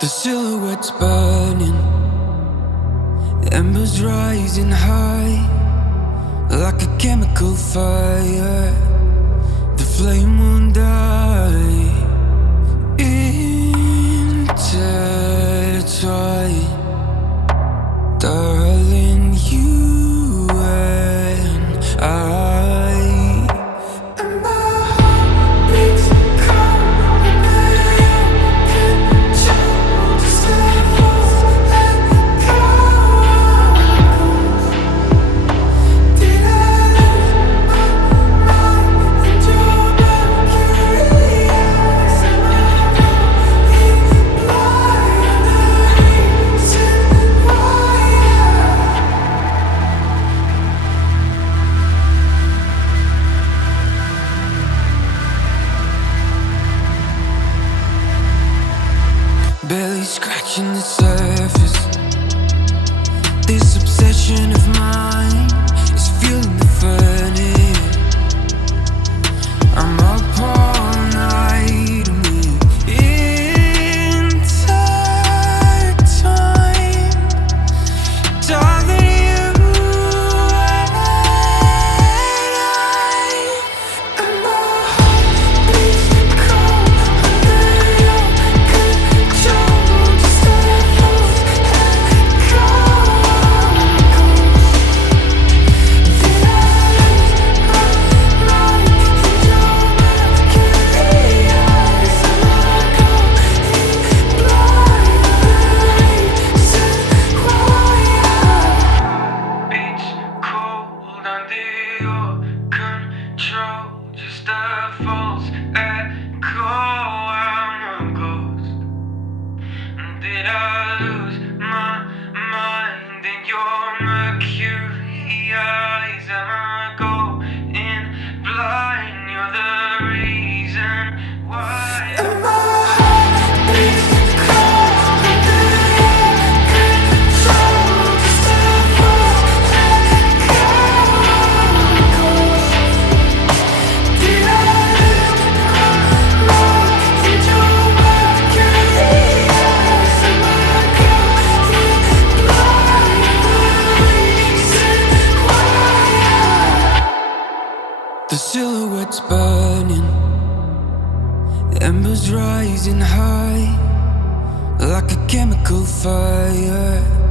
The silhouette's burning, embers rising high, like a chemical fire. The flame won't die. Intertwine, darling, you and I. Barely scratching the surface. This obsession of mine is fueling the furnace. I'm up all night and we're intertwined. Darling, you and I. And my heart beats cold under your control. Just the false echoes. Did I lose my mind in your mercury eyes? Am I going blind? Beats cold under your control. Just a false echo. I'm a ghost. Did I lose my mind in your mercury eyes? Am I going blind? You're the reason why. And my heart beats cold under your control. Just a false echoes. Did I lose my mind in your mercury eyes? Am I going blind? The silhouette's burning, embers rising high, like a chemical fire.